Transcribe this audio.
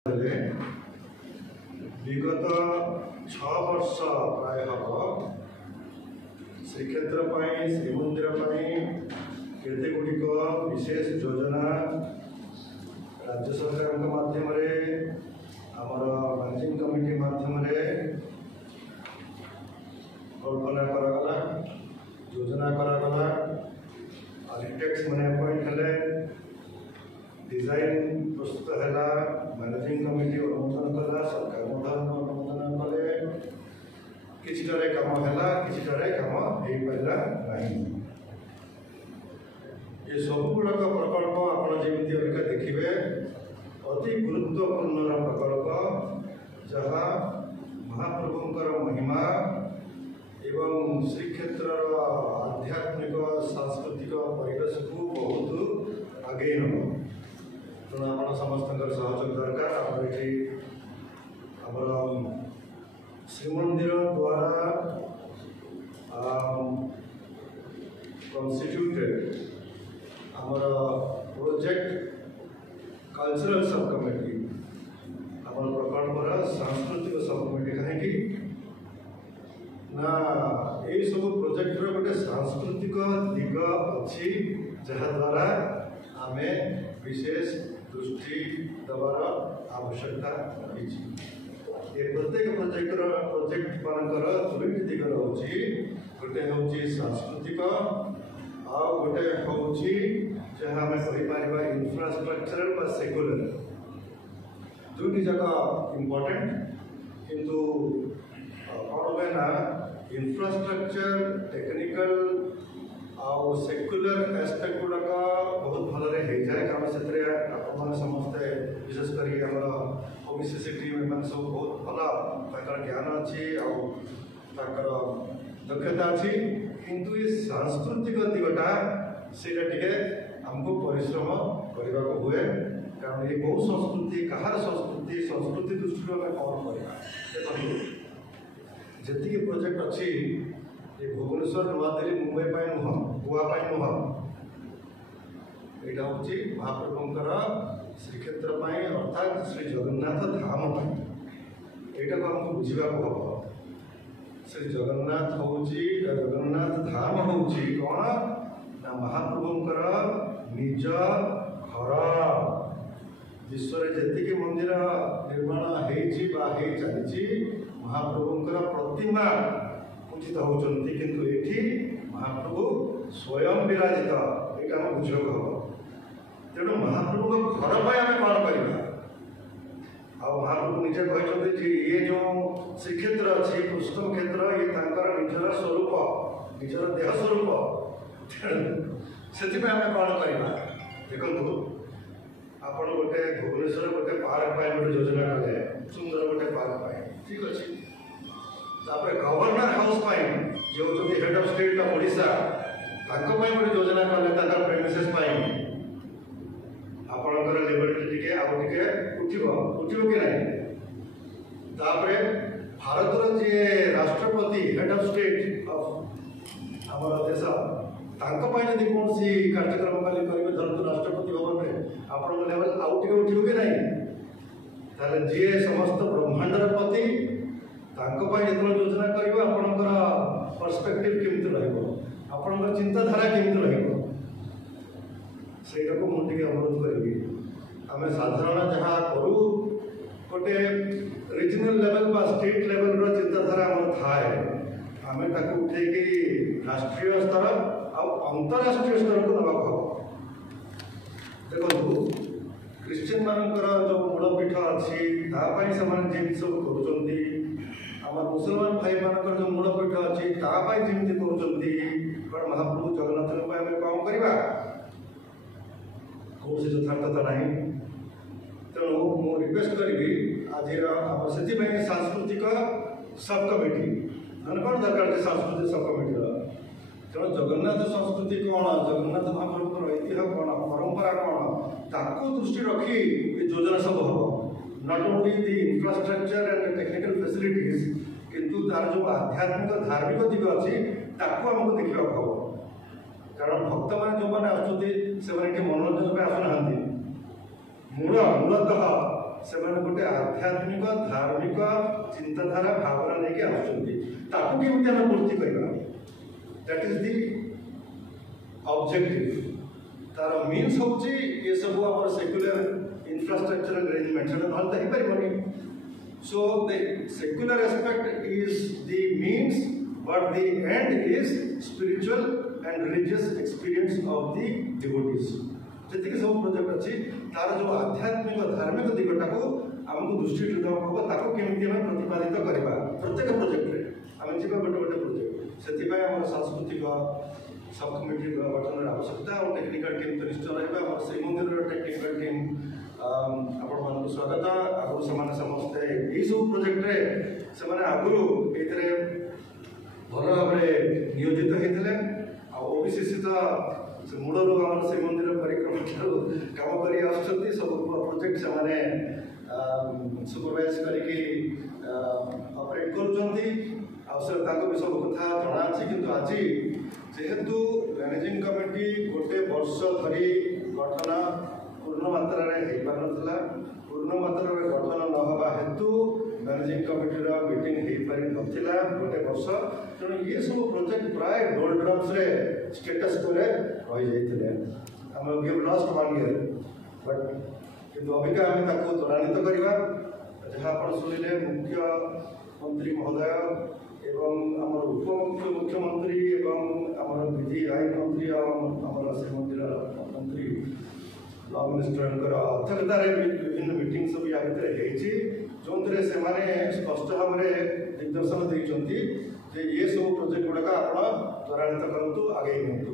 विगत 6 वर्ष प्राय हम श्रीक्षेत्र श्रीमंदिर केते गुड़िक विशेष योजना राज्य सरकार माध्यम आमर मैनेजिंग कमिटी माध्यम कल्पना करागला योजना करागला आर्किटेक्ट्स मैंने अपॉइंट हेले डिजाइन प्रस्तुत है मैनेजिंग कमिटी अनुमोदन कला सरकार अनुमोदन कले किछिटारे काम है किछिटारे काम हो पारा नहीं। ये सब गुड़ाक प्रकल्प आप देखिए अति गुरुत्वपूर्ण प्रकल्प जहाँ महाप्रभुंकर महिमा एवं श्रीक्षेत्र आध्यात्मिक सांस्कृतिक परिवेश को बहुत आगे हम तेणु आप समस्त सहयोग दरकार आमर श्रीमंदिर द्वारा कन्स्टिट्यूटेड आमर प्रोजेक्ट कल्चरल सब कमिटी आम प्रकल्पर सांस्कृतिक सब कमिटी कहीं ना ये सब प्रोजेक्ट गोटे सांस्कृतिक दिग अच्छी जहाद्वारा आम विशेष दृष्टि देवार आवश्यकता रही। प्रत्येक प्रोजेक्ट मानकर दुईट दिग रही गोटे हूँ सांस्कृतिक आ गोटे हूँ जहाँ आम कहीपर इन्फ्रास्ट्रक्चरल बा सेक्युलर दुईटी जाक इम्पोर्टेंट किंतु कौन हुए ना इन्फ्रास्ट्रक्चर टेक्निकल आउ सेक्युलर एस्पेक्ट गुड़ाक बहुत भलरे हो जाए कारण से आप समस्ते विशेषकर ओबीसी टीम मैंने सब बहुत भल ज्ञान अच्छी आर दक्षता अच्छी किंतु ये सांस्कृतिक दिगटा से आमको परिश्रम करने को हुए कारण ये बहुत संस्कृति कहार संस्कृति दृष्टि आम कौन करवा देखो जी प्रोजेक्ट अच्छी ये भुवनेश्वर नुआ दिल्ली मुंबई नुह गोवा नुह यहाँ हूँ महाप्रभुंकर श्रीक्षेत्र अर्थात श्री जगन्नाथ धाम यहाँ को आमको बुझा हम श्री जगन्नाथ हूँ जगन्नाथ धाम हूँ कौन ना महाप्रभुंकर निज घर विश्व जी मंदिर निर्माण हो चली महाप्रभुंकर प्रतिमा पूजित होती किंतु ये महाप्रभु स्वयं विराजित यहाँ बुझक हम तेणु महाप्रभु घर पर आम कौन करवा महाप्रभु निजे कहते ये जो श्रीक्षेत्र अच्छी पुष्कम क्षेत्र ये निजर स्वरूप निजर देह स्वरूप से आम कौन करवा देखो आपड़ गोटे भुवनेश्वर गोटे पार्क गोटे योजना कले सुंदर गोटे पार्क ठीक अच्छे गवर्नर हाउस जो होती head of state of Odisha गोटे योजना कले प्रेमिसेस आपणकर लिबर्टी टे उठ कि नहीं भारतर जी राष्ट्रपति हेड ऑफ स्टेट ऑफ आम देश जब कौन सी कार्यक्रम कल करेंगे धरतु राष्ट्रपति भवन में आपण लेवल आउ टे उठो कि नहीं जी समस्त ब्रह्मांडर पति जो योजना कर पर्सपेक्टिव केमती रहा चिंताधारा केमती रहा मुझे अनुरोध करी आम साधारण जहाँ करूँ गोटे रिजनल लेवल बा स्टेट लेवल चिंताधारा आम थाए आम उठे राष्ट्रीय स्तर अंतरराष्ट्रीय स्तर को नवा हम देखो क्रिश्चियन मानकर जो मूलपीठ अच्छी से सब कर मुसलमान भाई मानकर जो मूलपीठ अच्छी जमी कर महाप्रभु जगन्नाथ आम कौन करवा कौन से यथार्थता ना तेणु मुझे रिक्वेस्ट करी आज से सांस्कृतिक सब कमिटी मैंने कौन दरकार सांस्कृतिक सब कमिटी तेणु जगन्नाथ संस्कृति कौन जगन्नाथ महाप्रभुर ऐतिह्य कौन परंपरा कौन ताको दृष्टि रखी ये योजना सब हम not only the infrastructure and technical facilities किंतु तार जो आध्यात्मिक धार्मिक दिग अच्छी आमको देखा हम कारण भक्त मैंने जो मैंने आसुँच से मनोरंजन आसुना मूलतः ସେମାନେ ଗୋଟେ ଆଧ୍ୟାତ୍ମିକ ଧାର୍ମିକ ଚିନ୍ତାଧାରା ଭାବନା ନେଇକି ଆସୁଛନ୍ତି ତାକୁ କେମିତି ଆମେ ପୂର୍ତ୍ତି କରିବା ଦ୍ୟାଟ୍ ଇଜ୍ ଦି ଅବଜେକ୍ଟିଭ ତାର ମିନ୍ସ ହେଉଛି ଏସବୁ ଆମର ସେକ୍ୟୁଲାର ଇନଫ୍ରାଷ୍ଟ୍ରକ୍ଚର ଆରେଞ୍ଜମେଣ୍ଟ ସେଟା ନହେଲେ ତ ହେଇପାରିବନି so the secular aspect is the means but the end is spiritual and religious experience of the devotees ଯେତିକି ସବୁ ପ୍ରୋଜେକ୍ଟ ଅଛି ତାର ଯେଉଁ ଆଧ୍ୟାତ୍ମିକ ଧାର୍ମିକ ଦିଗଟାକୁ ଆମକୁ ଦୃଷ୍ଟିରେ ଦେବାକୁ ହେବ ତାକୁ କେମିତି ଆମେ ପ୍ରତିପାଦିତ କରିବା ପ୍ରତ୍ୟେକ ପ୍ରୋଜେକ୍ଟରେ ଆମେ ଯିବା ଗୋଟେ ଗୋଟେ ପ୍ରୋଜେକ୍ଟ ସେଥିପାଇଁ ଆମର ସାଂସ୍କୃତିକ ସବ୍ କମିଟିର ଗଠନର ଆବଶ୍ୟକତା ଆଉ ଟେକ୍ନିକାଲ ଟିମ୍ ତ ନିଶ୍ଚୟ ରହିବା ଆମର ଶ୍ରୀମନ୍ଦିରର ଟେକ୍ନିକାଲ ଟିମ୍ ଆପଣମାନଙ୍କୁ ସ୍ୱାଗତ ଆଗରୁ ସେମାନେ ସମସ୍ତେ ଏଇସବୁ ପ୍ରୋଜେକ୍ଟରେ ସେମାନେ ଆଗରୁ ଏଇଥିରେ ଭଲ ଭାବରେ ନିୟୋଜିତ ହେଇଥିଲେ ଆଉ ଓବିସିସି ତ ମୂଳରୁ ଆମର ଶ୍ରୀମନ୍ଦିର ପରିକ୍ରମା ଠାରୁ କାମ କରି ଆସୁଛନ୍ତି ସବୁ ପ୍ରୋଜେକ୍ଟ ସେମାନେ ସୁପରଭାଇଜ କରିକି ଅପରେଟ୍ କରୁଛନ୍ତି ଆଉ ସେ ତାଙ୍କୁ ବି ସବୁ କଥା ଜଣା ଅଛି କିନ୍ତୁ ଆଜି ଯେହେତୁ ମ୍ୟାନେଜିଂ କମିଟି ଗୋଟେ ବର୍ଷ ଧରି ଗଠନ ପୂର୍ଣ୍ଣ ମାତ୍ରାରେ ହେଇପାରୁନଥିଲା ପୂର୍ଣ୍ଣ ମାତ୍ରାରେ ଗଠନ ନ ହେବା ହେତୁ ମ୍ୟାନେଜିଂ କମିଟିର ମିଟିଂ ହେଇପାରିନଥିଲା ଗୋଟେ ବର୍ଷ ତେଣୁ ଇଏ ସବୁ ପ୍ରୋଜେକ୍ଟ ପ୍ରାୟ ଡୋଲଡ୍ରମ୍ସରେ ଷ୍ଟେଟସ୍ କୋରେ ରହିଯାଇଥିଲେ ଆମେ we have lost 1 year but କିନ୍ତୁ ଅବିକା ଆମେ ତାକୁ ତ୍ୱରାନ୍ୱିତ କରିବା ଯାହା ଆପଣ ଶୁଣିଲେ ମୁଖ୍ୟମନ୍ତ୍ରୀ ମହୋଦୟ ଏବଂ ଆମର ଉପମୁଖ୍ୟମନ୍ତ୍ରୀ ଏବଂ ଆମର ବିଧି ଆଇନ ମନ୍ତ୍ରୀ ଆଉ ଆମର ଶ୍ରୀମନ୍ଦିର ମନ୍ତ୍ରୀ ଲ ମିନିଷ୍ଟରଙ୍କର ଅଧ୍ୟକ୍ଷତାରେ ବିଭିନ୍ନ ମିଟିଂ ସବୁ ୟା ଭିତରେ ହେଇଛି ଯେଉଁଥିରେ ସେମାନେ ସ୍ପଷ୍ଟ ଭାବରେ ଦିଗ୍ଦର୍ଶନ ଦେଇଛନ୍ତି ଯେ ଏ ସବୁ ପ୍ରୋଜେକ୍ଟ ଗୁଡ଼ାକ ଆପଣ ତ୍ୱରାନ୍ୱିତ କରନ୍ତୁ ଆଗେଇ ନିଅନ୍ତୁ